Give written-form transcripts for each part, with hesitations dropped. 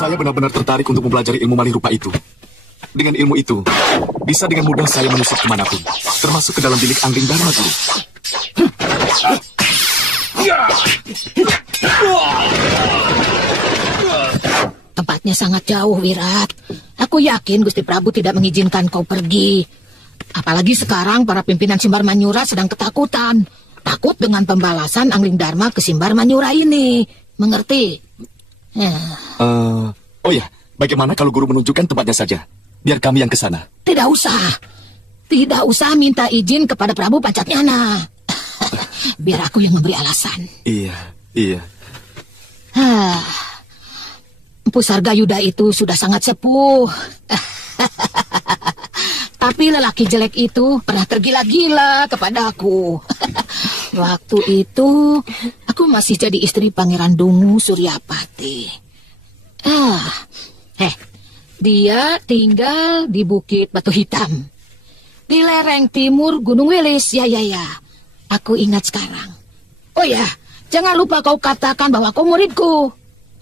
Saya benar-benar tertarik untuk mempelajari ilmu malih rupa itu. Dengan ilmu itu, bisa dengan mudah saya menyusup kemanapun, termasuk ke dalam bilik Angling Dharma, Guru. Tempatnya sangat jauh, Wirat. Aku yakin Gusti Prabu tidak mengizinkan kau pergi. Apalagi sekarang para pimpinan Simbar Manyura sedang ketakutan. Takut dengan pembalasan Angling Dharma ke Simbar Manyura ini. Mengerti? Oh ya, bagaimana kalau Guru menunjukkan tempatnya saja? Biar kami yang ke sana. Tidak usah. Tidak usah minta izin kepada Prabu Pancatnyana. Biar aku yang memberi alasan. Iya. Empu Sargayuda itu sudah sangat sepuh. Tapi lelaki jelek itu pernah tergila-gila kepadaku. Waktu itu, aku masih jadi istri Pangeran Dungu Suryapati. Dia tinggal di Bukit Batu Hitam. Di lereng timur Gunung Wilis, ya. Aku ingat sekarang. Oh ya, jangan lupa kau katakan bahwa kau muridku.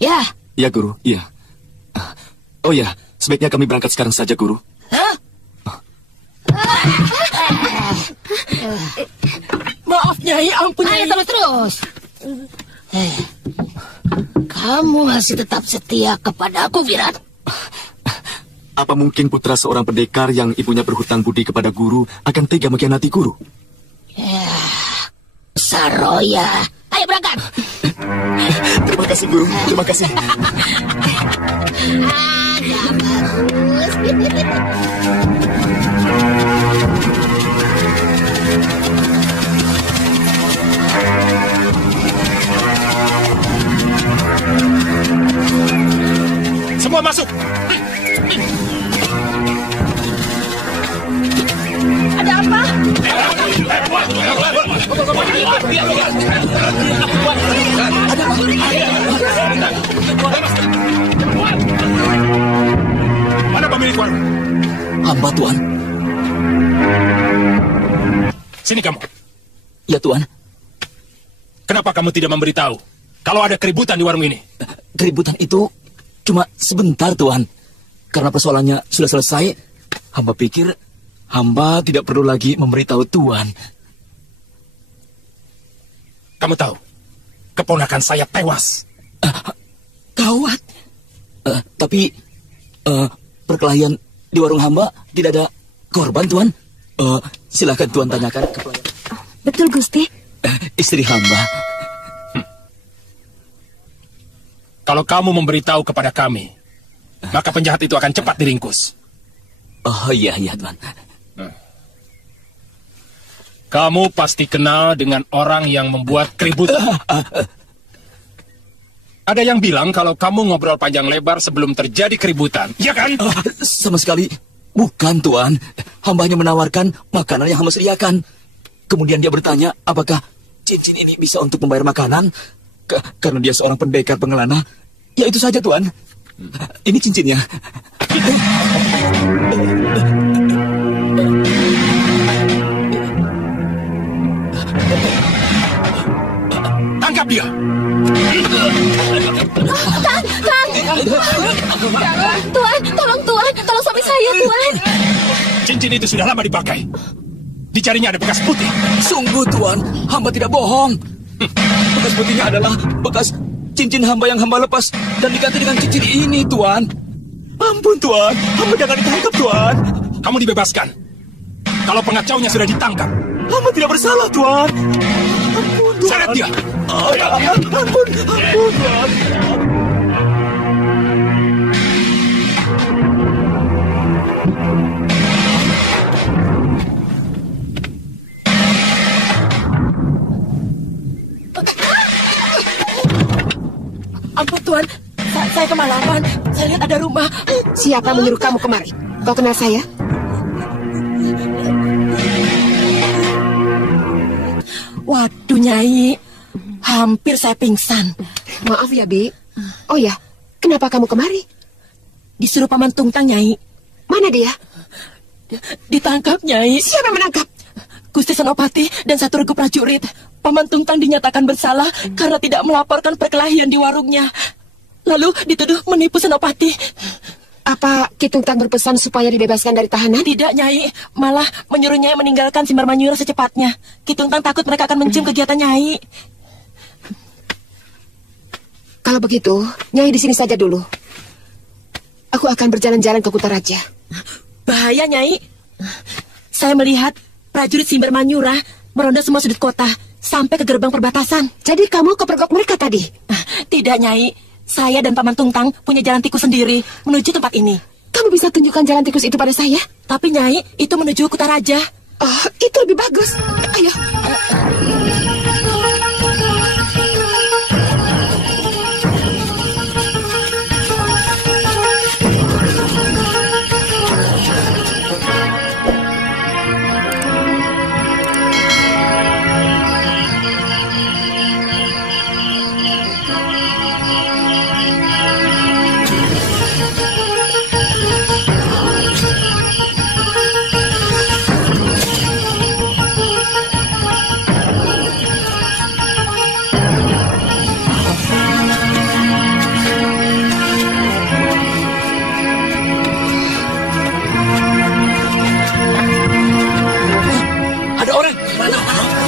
Ya. Ya, Guru, iya. Oh ya, sebaiknya kami berangkat sekarang saja, Guru. Hah? Maaf, Nyai, ampun, Nyai. Ayo terus. Kamu masih tetap setia kepadaku, Wirat? Apa mungkin putra seorang pendekar yang ibunya berhutang budi kepada Guru akan tega mengkhianati Guru? Saroya. Ayo berangkat. Terima kasih, Guru. Terima kasih. Ya, bagus. Semua masuk. Ada apa? Mana pemilik warung? Hamba, Tuan. Sini kamu. Ya, Tuan. Kenapa kamu tidak memberitahu kalau ada keributan di warung ini? Keributan itu cuma sebentar, Tuan. Karena persoalannya sudah selesai, hamba pikir hamba tidak perlu lagi memberitahu Tuan. Kamu tahu, keponakan saya tewas. Gawat. Tapi perkelahian di warung hamba tidak ada korban, Tuan. Silakan Tuan tanyakan ke pelayan. Betul, Gusti. Istri hamba. Kalau kamu memberitahu kepada kami, maka penjahat itu akan cepat diringkus. Oh iya, Tuan. Kamu pasti kenal dengan orang yang membuat keributan. Ada yang bilang kalau kamu ngobrol panjang lebar sebelum terjadi keributan, iya kan? Sama sekali bukan, Tuan. Hamba hanya menawarkan makanan yang hamba sediakan. Kemudian dia bertanya apakah cincin ini bisa untuk membayar makanan. Karena dia seorang pendekar pengelana. Ya itu saja, Tuan. Ini cincinnya. Tangkap dia. Tuan, tolong suami saya, Tuan. Cincin itu sudah lama dipakai. Dicarinya ada bekas putih. Sungguh, Tuan, hamba tidak bohong. Bekas putihnya adalah bekas cincin hamba yang hamba lepas dan diganti dengan cincin ini, Tuan. Ampun, Tuan, hamba jangan ditangkap, Tuan. Kamu dibebaskan. Kalau pengacaunya sudah ditangkap. Hamba tidak bersalah, Tuan. Ampun, Tuan. Seret dia. Ampun, Tuan. Ampun, Tuan. Saya kemalaman. Saya lihat ada rumah. Siapa menyuruh kamu kemari? Kau kenal saya? Waduh, Nyai. Hampir saya pingsan. Maaf ya, Bi. Oh ya, kenapa kamu kemari? Disuruh Paman Tungtang, Nyai. Mana dia? Ditangkap, Nyai. Siapa menangkap? Gusti Senopati dan satu regu prajurit. Paman Tungtang dinyatakan bersalah karena tidak melaporkan perkelahian di warungnya. lalu dituduh menipu Senopati. Apa Ki Tungtang berpesan supaya dibebaskan dari tahanan? Tidak, Nyai. Malah menyuruh Nyai meninggalkan Simbar Manyura secepatnya. Ki Tungtang takut mereka akan mencium kegiatan Nyai. Kalau begitu, Nyai di sini saja dulu. Aku akan berjalan-jalan ke Kutaraja. Bahaya, Nyai. Saya melihat prajurit Simbar Manyura meronda semua sudut kota sampai ke gerbang perbatasan. Jadi kamu kepergok mereka tadi? Tidak, Nyai. Saya dan Paman Tungtang punya jalan tikus sendiri menuju tempat ini. Kamu bisa tunjukkan jalan tikus itu pada saya? Tapi, Nyai, itu menuju Kutaraja. Oh, itu lebih bagus. Ayo.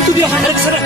Itu dia, ada di sana.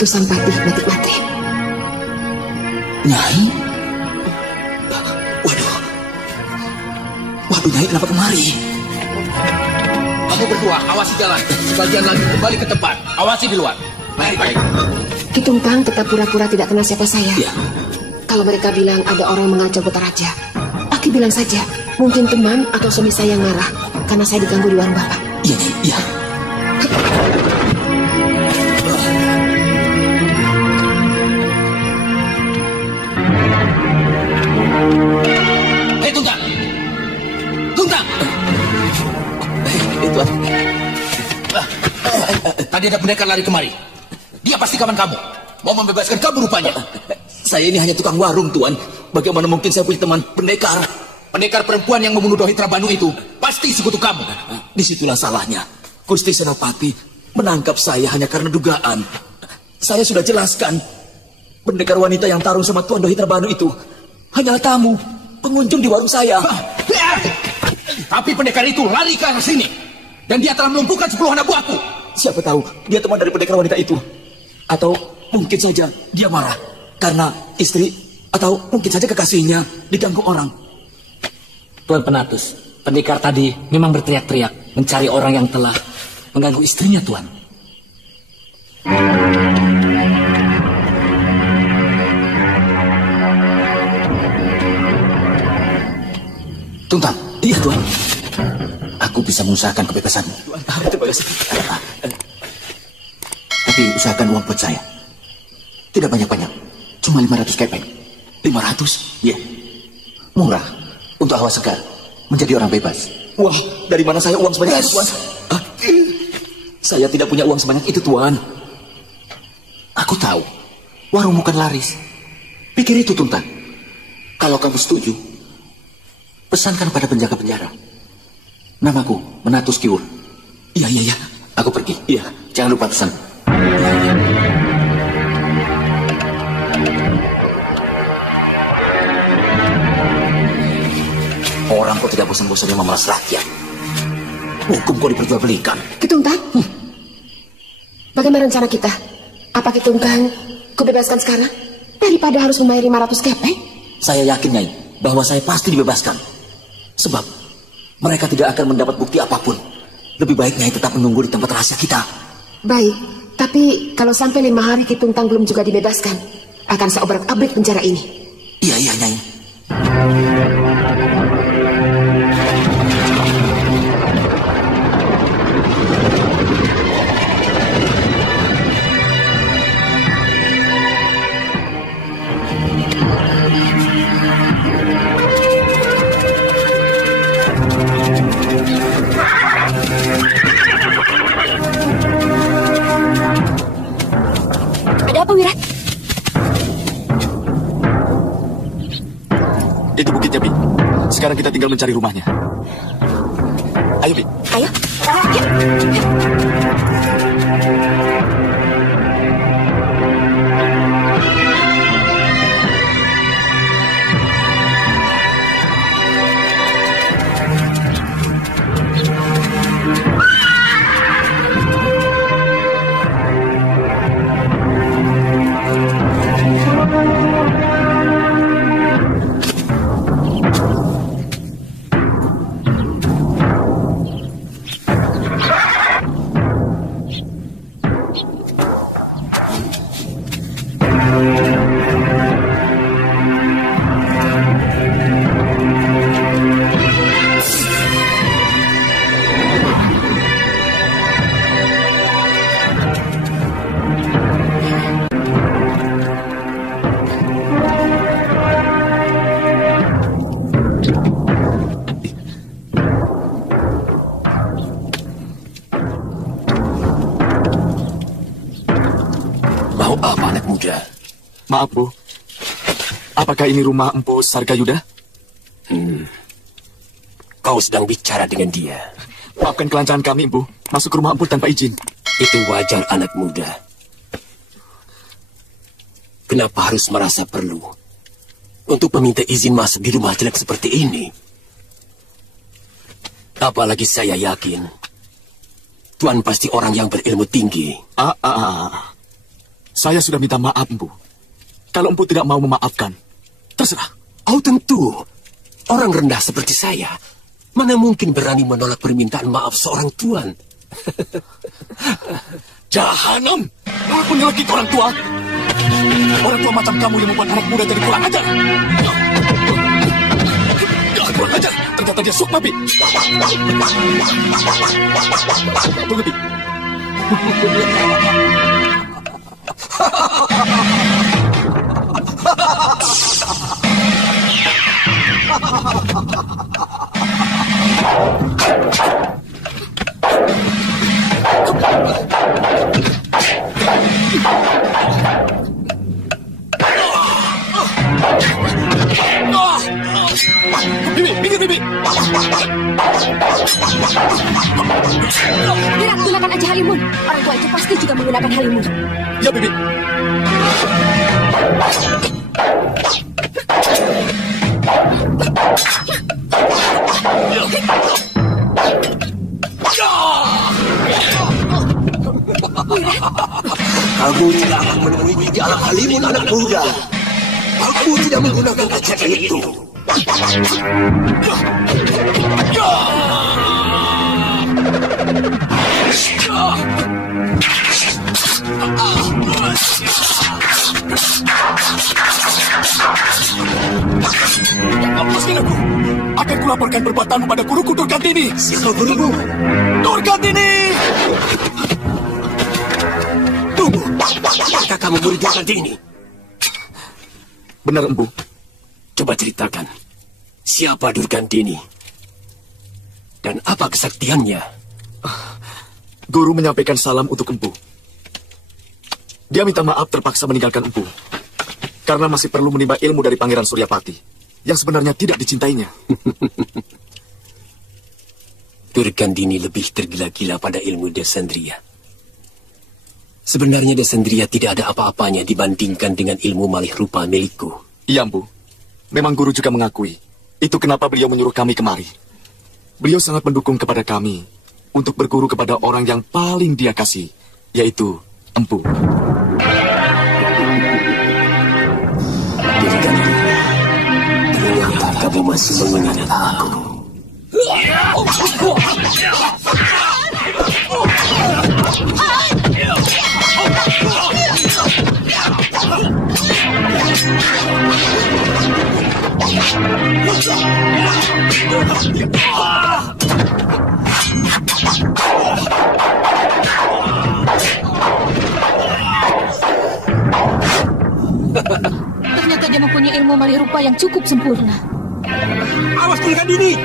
Utusan Patih Batik Mati. Nyai? Waduh, Nyai kenapa kemari? Kamu berdua, awasi jalan. Sebagian lagi kembali ke tempat. Awasi di luar. Baik. Ki Tungtang tetap pura-pura tidak kenal siapa saya. Ya. Kalau mereka bilang ada orang mengacau Kutaraja, Aki bilang saja, mungkin teman atau suami saya yang marah karena saya diganggu di warung Bapak. Iya, Nyai, iya. Tadi ada pendekar lari kemari. Dia pasti kawan kamu. Mau membebaskan kamu rupanya. Saya ini hanya tukang warung, Tuan. Bagaimana mungkin saya punya teman pendekar? Pendekar perempuan yang membunuh Dohitra Banu itu pasti sekutu kamu. Disitulah salahnya. Gusti Senopati menangkap saya hanya karena dugaan. Saya sudah jelaskan. Pendekar wanita yang tarung sama Tuan Dohitra Banu itu hanyalah tamu, pengunjung di warung saya. Tapi pendekar itu lari ke arah sini. Dan dia telah melumpuhkan 10 anak buahku. Siapa tahu dia teman dari pendekar wanita itu. Atau mungkin saja dia marah karena istri atau mungkin saja kekasihnya diganggu orang. Tuan Penatus, pendekar tadi memang berteriak-teriak mencari orang yang telah mengganggu istrinya, Tuan. Tungtang. Iya, Tuan. Aku bisa mengusahakan kebebasanmu. Terima kasih. Tapi usahakan uang buat saya. Tidak banyak-banyak. Cuma 500 kepeng. 500? Iya. Murah. Untuk hawa segar. Menjadi orang bebas. Wah, dari mana saya uang sebanyak itu, Tuan? Saya tidak punya uang sebanyak itu, Tuan. Aku tahu. Warungmu kan laris. Pikir itu, Tungtang. Kalau kamu setuju, pesankan pada penjaga penjara. Namaku Menatus Kiwur. Iya. Aku pergi. Iya. Jangan lupa pesan. Orang kok tidak bosan-bosannya memeras rakyat. Hukum kok diperjualbelikan. Ki Tungtang? Bagaimana rencana kita? Apa Ki Tungtang kau bebaskan sekarang? Daripada harus membayar 500 kepeng? Saya yakin, Nyai, bahwa saya pasti dibebaskan. Sebab mereka tidak akan mendapat bukti apapun. Lebih baik Nyai tetap menunggu di tempat rahasia kita. Baik, tapi kalau sampai 5 hari Ki Tungtang belum juga dibebaskan, akan saya obrak-abrik penjara ini. Iya, Nyai. apa, Wirat? Itu bukitnya, Bi. Sekarang kita tinggal mencari rumahnya. Ayo, Bi. Ayo. Yuk. Maaf, Bu. Apakah ini rumah Empu Sargayuda? Kau sedang bicara dengan dia. Maafkan kelancaran kami, Bu. Masuk ke rumah Empu tanpa izin. Itu wajar, anak muda. Kenapa harus merasa perlu untuk meminta izin masuk di rumah jelek seperti ini? Apalagi saya yakin Tuan pasti orang yang berilmu tinggi. Saya sudah minta maaf, Empu. Kalau Empu tidak mau memaafkan, terserah. Oh tentu. Orang rendah seperti saya, mana mungkin berani menolak permintaan maaf seorang tuan? Jahanam! Aku nyelekit orang tua. Orang tua macam kamu yang membuat anak muda jadi kurang ajar. Kurang ajar. Ternyata dia sukma, Bi. Tunggu, Bi. Bibi, minggir, Bibi. Wirat, gunakan aja halimun. Orang tua itu pasti juga menggunakan halimun. Ya, Bibi. Kamu tidak akan menemui di alam halimun, anak muda. Aku tidak menggunakan ajaran itu. Lepaskan aku. Akan kulaporkan perbuatanmu pada guruku Durgandini. Siapa gurumu? Durgandini! Tunggu. Apakah kamu murid Durgandini? Benar, Empu. Coba ceritakan. Siapa Durgandini? Dan apa kesaktiannya? Guru menyampaikan salam untuk Empu. Dia minta maaf terpaksa meninggalkan Empu. Karena masih perlu menimba ilmu dari Pangeran Suryapati, yang sebenarnya tidak dicintainya. Durgandini lebih tergila-gila pada ilmu Desandria. Sebenarnya Desandria tidak ada apa-apanya dibandingkan dengan ilmu malih rupa milikku. Iya, Empu. Memang guru juga mengakui. Itu kenapa beliau menyuruh kami kemari. Beliau sangat mendukung kepada kami untuk berguru kepada orang yang paling dia kasih, yaitu Empu. Ternyata kamu masih mengingat aku. Ternyata dia mempunyai ilmu malih rupa yang cukup sempurna. Awas Durgandini!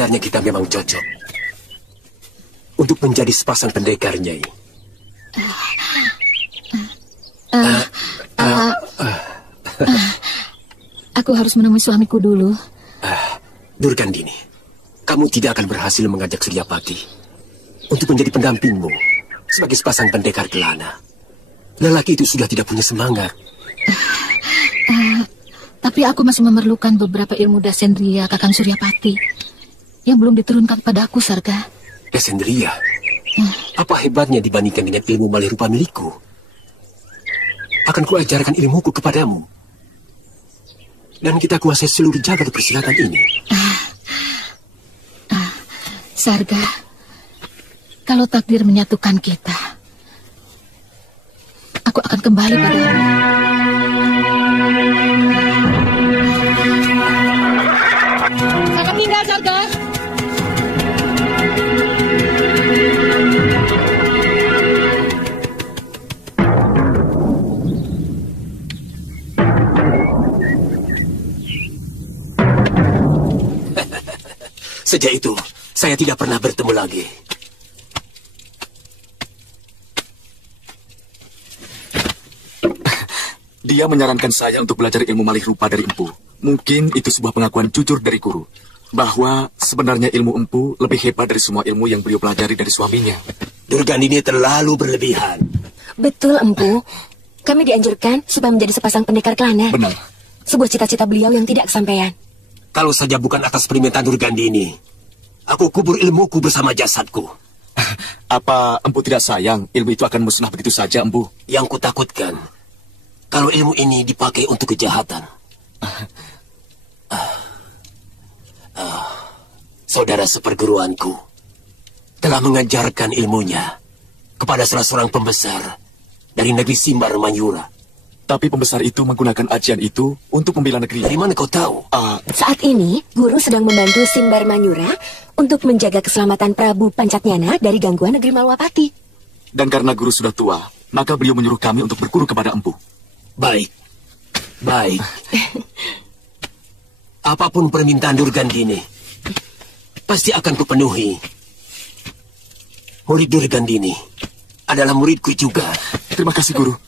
Sebenarnya kita memang cocok untuk menjadi sepasang pendekar, Nyai. Aku harus menemui suamiku dulu. Durgandini, kamu tidak akan berhasil mengajak Suryapati untuk menjadi pendampingmu sebagai sepasang pendekar kelana. Lelaki itu sudah tidak punya semangat. Tapi aku masih memerlukan beberapa ilmu Dasendriya Kakang Suryapati yang belum diturunkan padaku, Sarga. Dasendriya? Apa hebatnya dibandingkan dengan ilmu malih rupa milikku? Akan kuajarkan ilmuku kepadamu. Dan kita kuasai seluruh jagat persilatan ini. Sarga, kalau takdir menyatukan kita, aku akan kembali padamu. Jangan tinggal, Sarga. Sejak itu, saya tidak pernah bertemu lagi. Dia menyarankan saya untuk belajar ilmu malih rupa dari Empu. Mungkin itu sebuah pengakuan jujur dari guru, bahwa sebenarnya ilmu Empu lebih hebat dari semua ilmu yang beliau pelajari dari suaminya. Durgandini terlalu berlebihan. Betul, Empu. Kami dianjurkan supaya menjadi sepasang pendekar kelana. Benar. Sebuah cita-cita beliau yang tidak kesampaian. Kalau saja bukan atas permintaan Durgandini, aku kubur ilmuku bersama jasadku. Apa Empu tidak sayang ilmu itu akan musnah begitu saja, Empu? Yang kutakutkan, kalau ilmu ini dipakai untuk kejahatan. Saudara seperguruanku telah mengajarkan ilmunya kepada salah seorang pembesar dari negeri Simbar Manyura. Tapi pembesar itu menggunakan ajian itu untuk membela negeri. Dari mana kau tahu? Saat ini, guru sedang membantu Simbar Manyura untuk menjaga keselamatan Prabu Pancatnyana dari gangguan negeri Malwapati. Dan karena guru sudah tua, maka beliau menyuruh kami untuk berguru kepada Empu. Baik. Baik. Apapun permintaan Durgandini, pasti akan kupenuhi. Murid Durgandini adalah muridku juga. Terima kasih, Guru.